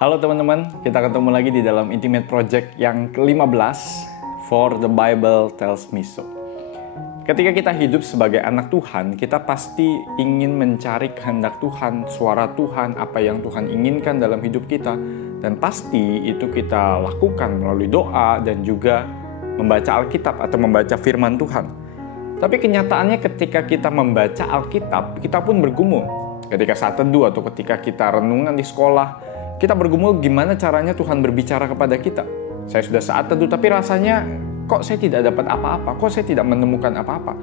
Halo teman-teman, kita ketemu lagi di dalam Intimate Project yang ke-15, For the Bible Tells Me So. Ketika kita hidup sebagai anak Tuhan, kita pasti ingin mencari kehendak Tuhan, suara Tuhan, apa yang Tuhan inginkan dalam hidup kita. Dan pasti itu kita lakukan melalui doa dan juga membaca Alkitab atau membaca firman Tuhan. Tapi kenyataannya ketika kita membaca Alkitab, kita pun bergumul. Ketika saat teduh atau ketika kita renungan di sekolah, kita bergumul gimana caranya Tuhan berbicara kepada kita. Saya sudah saat teduh tapi rasanya kok saya tidak dapat apa-apa, kok saya tidak menemukan apa-apa.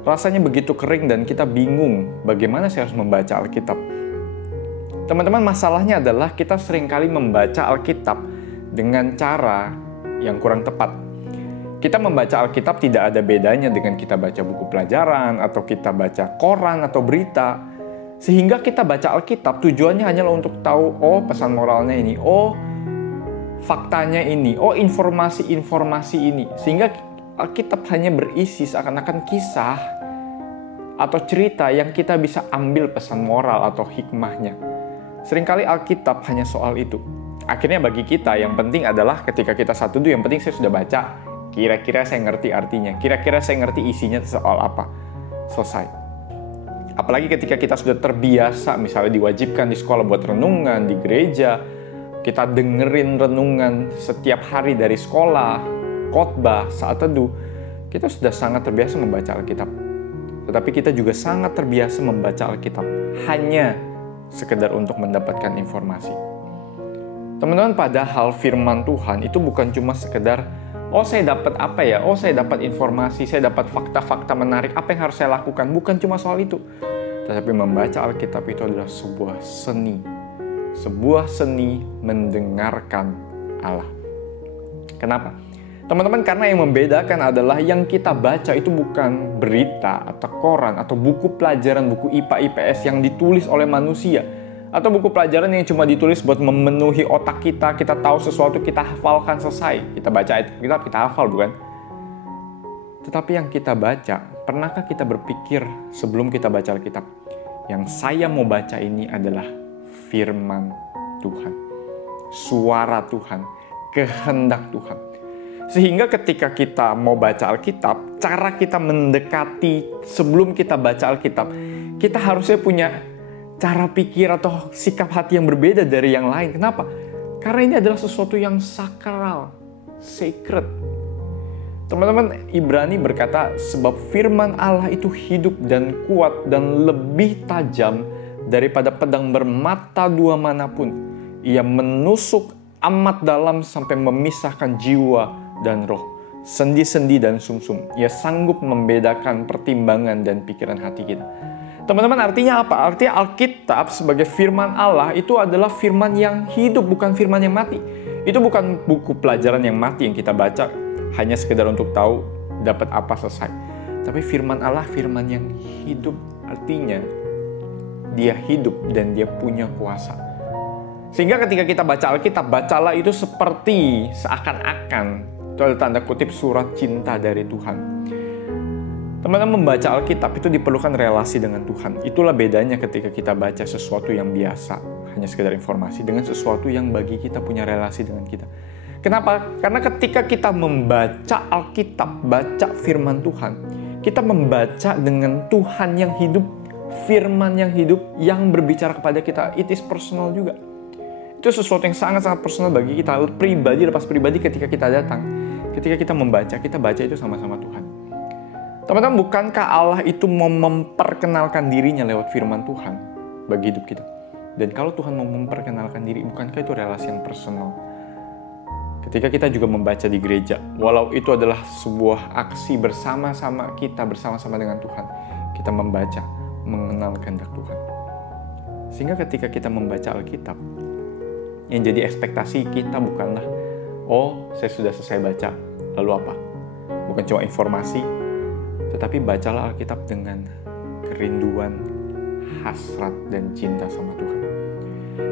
Rasanya begitu kering dan kita bingung bagaimana saya harus membaca Alkitab. Teman-teman, masalahnya adalah kita seringkali membaca Alkitab dengan cara yang kurang tepat. Kita membaca Alkitab tidak ada bedanya dengan kita baca buku pelajaran atau kita baca koran atau berita. Sehingga kita baca Alkitab tujuannya hanyalah untuk tahu, oh pesan moralnya ini, oh faktanya ini, oh informasi-informasi ini. Sehingga Alkitab hanya berisi seakan-akan kisah atau cerita yang kita bisa ambil pesan moral atau hikmahnya. Seringkali Alkitab hanya soal itu. Akhirnya bagi kita yang penting adalah ketika kita satu dua, yang penting saya sudah baca, kira-kira saya ngerti artinya, kira-kira saya ngerti isinya soal apa. Selesai. Apalagi ketika kita sudah terbiasa, misalnya diwajibkan di sekolah buat renungan, di gereja, kita dengerin renungan setiap hari dari sekolah, khotbah, saat teduh, kita sudah sangat terbiasa membaca Alkitab. Tetapi kita juga sangat terbiasa membaca Alkitab hanya sekedar untuk mendapatkan informasi. Teman-teman, padahal firman Tuhan itu bukan cuma sekedar, oh saya dapat apa ya, oh saya dapat informasi, saya dapat fakta-fakta menarik, apa yang harus saya lakukan, bukan cuma soal itu. Tetapi membaca Alkitab itu adalah sebuah seni mendengarkan Allah. Kenapa? Teman-teman, karena yang membedakan adalah yang kita baca itu bukan berita atau koran atau buku pelajaran, buku IPA, IPS yang ditulis oleh manusia. Atau buku pelajaran yang cuma ditulis buat memenuhi otak kita, kita tahu sesuatu, kita hafalkan selesai. Kita baca Alkitab, kita hafal, bukan? Tetapi yang kita baca, pernahkah kita berpikir sebelum kita baca Alkitab, yang saya mau baca ini adalah firman Tuhan, suara Tuhan, kehendak Tuhan. Sehingga ketika kita mau baca Alkitab, cara kita mendekati sebelum kita baca Alkitab, kita harusnya punya cara pikir atau sikap hati yang berbeda dari yang lain. Kenapa? Karena ini adalah sesuatu yang sakral, sacred. Teman-teman, Ibrani berkata, sebab firman Allah itu hidup dan kuat dan lebih tajam daripada pedang bermata dua manapun. Ia menusuk amat dalam sampai memisahkan jiwa dan roh, sendi-sendi dan sumsum. Ia sanggup membedakan pertimbangan dan pikiran hati kita. Teman-teman, artinya apa? Artinya Alkitab sebagai firman Allah itu adalah firman yang hidup, bukan firman yang mati. Itu bukan buku pelajaran yang mati yang kita baca hanya sekedar untuk tahu dapat apa selesai. Tapi firman Allah firman yang hidup, artinya dia hidup dan dia punya kuasa. Sehingga ketika kita baca Alkitab, bacalah itu seperti seakan-akan itu ada tanda kutip surat cinta dari Tuhan. Teman-teman, membaca Alkitab itu diperlukan relasi dengan Tuhan. Itulah bedanya ketika kita baca sesuatu yang biasa, hanya sekedar informasi, dengan sesuatu yang bagi kita punya relasi dengan kita. Kenapa? Karena ketika kita membaca Alkitab, baca firman Tuhan, kita membaca dengan Tuhan yang hidup, firman yang hidup, yang berbicara kepada kita. It is personal juga. Itu sesuatu yang sangat-sangat personal bagi kita, pribadi lepas pribadi ketika kita datang. Ketika kita membaca, kita baca itu sama-sama Tuhan. Teman-teman, bukankah Allah itu mau memperkenalkan dirinya lewat firman Tuhan bagi hidup kita? Dan kalau Tuhan mau memperkenalkan diri, bukankah itu relasi yang personal? Ketika kita juga membaca di gereja, walau itu adalah sebuah aksi bersama-sama kita, bersama-sama dengan Tuhan, kita membaca, mengenal kehendak Tuhan. Sehingga ketika kita membaca Alkitab, yang jadi ekspektasi kita bukanlah, oh saya sudah selesai baca, lalu apa? Bukan cuma informasi, tetapi bacalah Alkitab dengan kerinduan, hasrat, dan cinta sama Tuhan.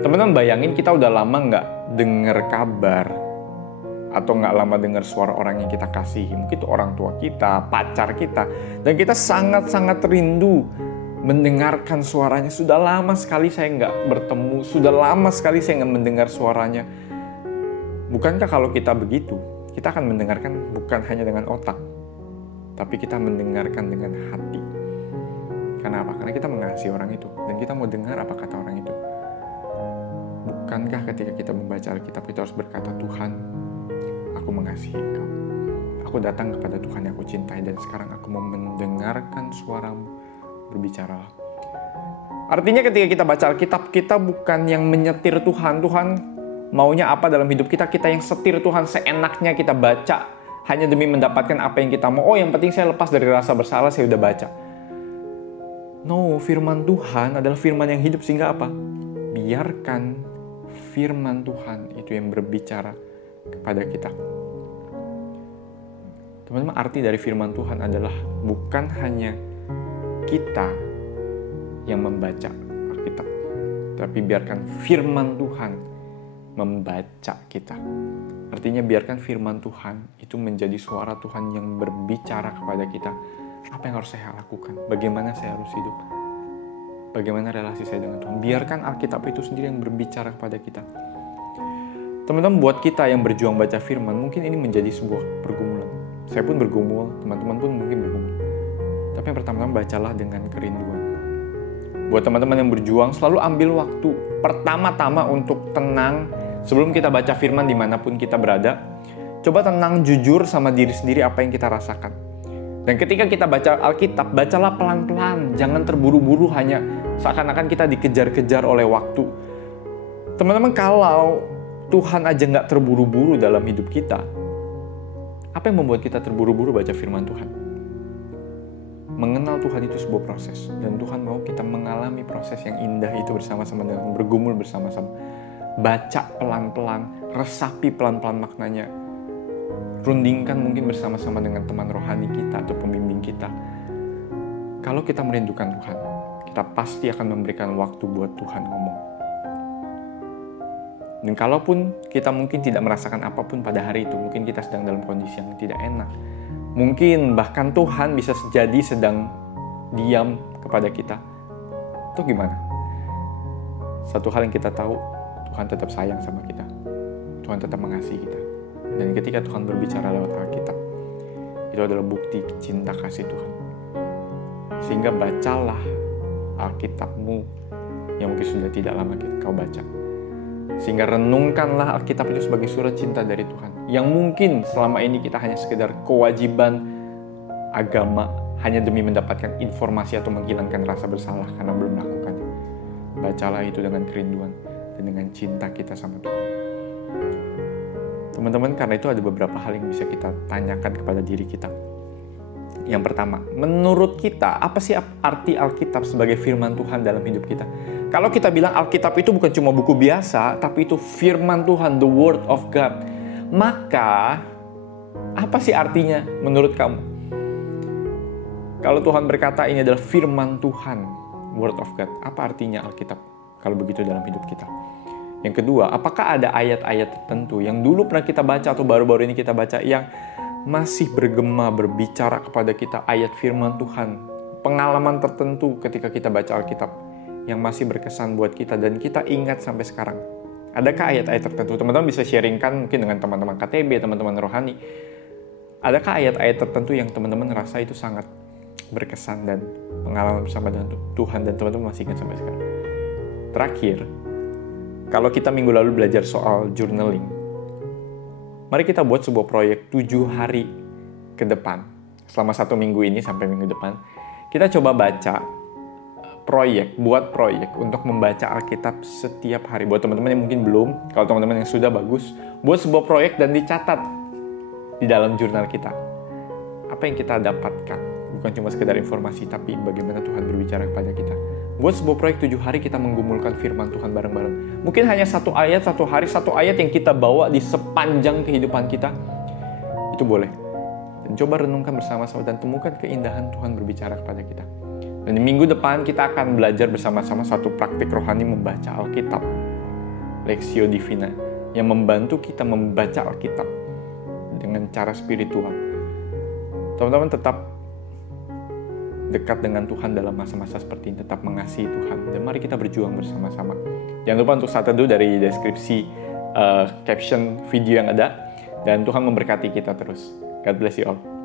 Teman-teman, bayangin kita udah lama nggak dengar kabar, atau nggak lama dengar suara orang yang kita kasihi. Mungkin itu orang tua kita, pacar kita, dan kita sangat-sangat rindu mendengarkan suaranya. Sudah lama sekali saya nggak bertemu, sudah lama sekali saya nggak mendengar suaranya. Bukankah kalau kita begitu, kita akan mendengarkan bukan hanya dengan otak, tapi kita mendengarkan dengan hati. Karena apa? Karena kita mengasihi orang itu, dan kita mau dengar apa kata orang itu. Bukankah ketika kita membaca Alkitab, kita harus berkata, Tuhan, aku mengasihi Engkau. Aku datang kepada Tuhan yang aku cintai, dan sekarang aku mau mendengarkan suara-Mu, berbicaralah. Artinya ketika kita baca Alkitab, kita bukan yang menyetir Tuhan. Tuhan maunya apa dalam hidup kita, kita yang setir Tuhan seenaknya kita baca hanya demi mendapatkan apa yang kita mau. Oh, yang penting saya lepas dari rasa bersalah, saya udah baca. No, firman Tuhan adalah firman yang hidup, sehingga apa? Biarkan firman Tuhan itu yang berbicara kepada kita. Teman-teman, arti dari firman Tuhan adalah bukan hanya kita yang membaca Alkitab, tapi biarkan firman Tuhan membaca kita. Artinya biarkan firman Tuhan itu menjadi suara Tuhan yang berbicara kepada kita. Apa yang harus saya lakukan? Bagaimana saya harus hidup? Bagaimana relasi saya dengan Tuhan? Biarkan Alkitab itu sendiri yang berbicara kepada kita. Teman-teman, buat kita yang berjuang baca firman, mungkin ini menjadi sebuah pergumulan. Saya pun bergumul, teman-teman pun mungkin bergumul. Tapi yang pertama-tama, bacalah dengan kerinduan. Buat teman-teman yang berjuang, selalu ambil waktu pertama-tama untuk tenang. Sebelum kita baca firman dimanapun kita berada, coba tenang, jujur sama diri sendiri apa yang kita rasakan. Dan ketika kita baca Alkitab, bacalah pelan-pelan. Jangan terburu-buru hanya seakan-akan kita dikejar-kejar oleh waktu. Teman-teman, kalau Tuhan aja nggak terburu-buru dalam hidup kita, apa yang membuat kita terburu-buru baca firman Tuhan? Mengenal Tuhan itu sebuah proses. Dan Tuhan mau kita mengalami proses yang indah itu bersama-sama dengan bergumul bersama-sama. Baca pelan-pelan, resapi pelan-pelan maknanya. Rundingkan mungkin bersama-sama dengan teman rohani kita atau pembimbing kita. Kalau kita merindukan Tuhan, kita pasti akan memberikan waktu buat Tuhan ngomong. Dan kalaupun kita mungkin tidak merasakan apapun pada hari itu, mungkin kita sedang dalam kondisi yang tidak enak. Mungkin bahkan Tuhan bisa jadi sedang diam kepada kita. Itu gimana? Satu hal yang kita tahu, Tuhan tetap sayang sama kita. Tuhan tetap mengasihi kita. Dan ketika Tuhan berbicara lewat Alkitab, itu adalah bukti cinta kasih Tuhan. Sehingga bacalah Alkitabmu yang mungkin sudah tidak lama kau baca. Sehingga renungkanlah Alkitab itu sebagai surat cinta dari Tuhan. Yang mungkin selama ini kita hanya sekedar kewajiban agama, hanya demi mendapatkan informasi atau menghilangkan rasa bersalah karena belum melakukannya. Bacalah itu dengan kerinduan dan dengan cinta kita sama Tuhan. Teman-teman, karena itu ada beberapa hal yang bisa kita tanyakan kepada diri kita. Yang pertama, menurut kita, apa sih arti Alkitab sebagai firman Tuhan dalam hidup kita? Kalau kita bilang Alkitab itu bukan cuma buku biasa, tapi itu firman Tuhan, the word of God. Maka, apa sih artinya menurut kamu? Kalau Tuhan berkata ini adalah firman Tuhan, word of God, apa artinya Alkitab kalau begitu dalam hidup kita? Yang kedua, apakah ada ayat-ayat tertentu yang dulu pernah kita baca atau baru-baru ini kita baca yang masih bergema berbicara kepada kita ayat firman Tuhan, pengalaman tertentu ketika kita baca Alkitab yang masih berkesan buat kita dan kita ingat sampai sekarang? Adakah ayat-ayat tertentu? Teman-teman bisa sharingkan mungkin dengan teman-teman KTB, teman-teman rohani. Adakah ayat-ayat tertentu yang teman-teman rasa itu sangat berkesan dan pengalaman bersama dengan Tuhan dan teman-teman masih ingat sampai sekarang? Terakhir, kalau kita minggu lalu belajar soal journaling, mari kita buat sebuah proyek 7 hari ke depan. Selama 1 minggu ini sampai minggu depan, kita coba baca buat proyek untuk membaca Alkitab setiap hari. Buat teman-teman yang mungkin belum, kalau teman-teman yang sudah bagus, buat sebuah proyek dan dicatat di dalam jurnal kita. Apa yang kita dapatkan, bukan cuma sekedar informasi, tapi bagaimana Tuhan berbicara kepada kita. Buat sebuah proyek 7 hari kita menggumulkan firman Tuhan bareng-bareng. Mungkin hanya 1 ayat, 1 hari, 1 ayat yang kita bawa di sepanjang kehidupan kita. Itu boleh. Dan coba renungkan bersama-sama dan temukan keindahan Tuhan berbicara kepada kita. Dan di minggu depan kita akan belajar bersama-sama satu praktik rohani membaca Alkitab. Lectio Divina. Yang membantu kita membaca Alkitab dengan cara spiritual. Teman-teman tetap dekat dengan Tuhan dalam masa-masa seperti ini, tetap mengasihi Tuhan, dan mari kita berjuang bersama-sama. Jangan lupa untuk saat teduh dari deskripsi caption video yang ada, dan Tuhan memberkati kita terus. God bless you all.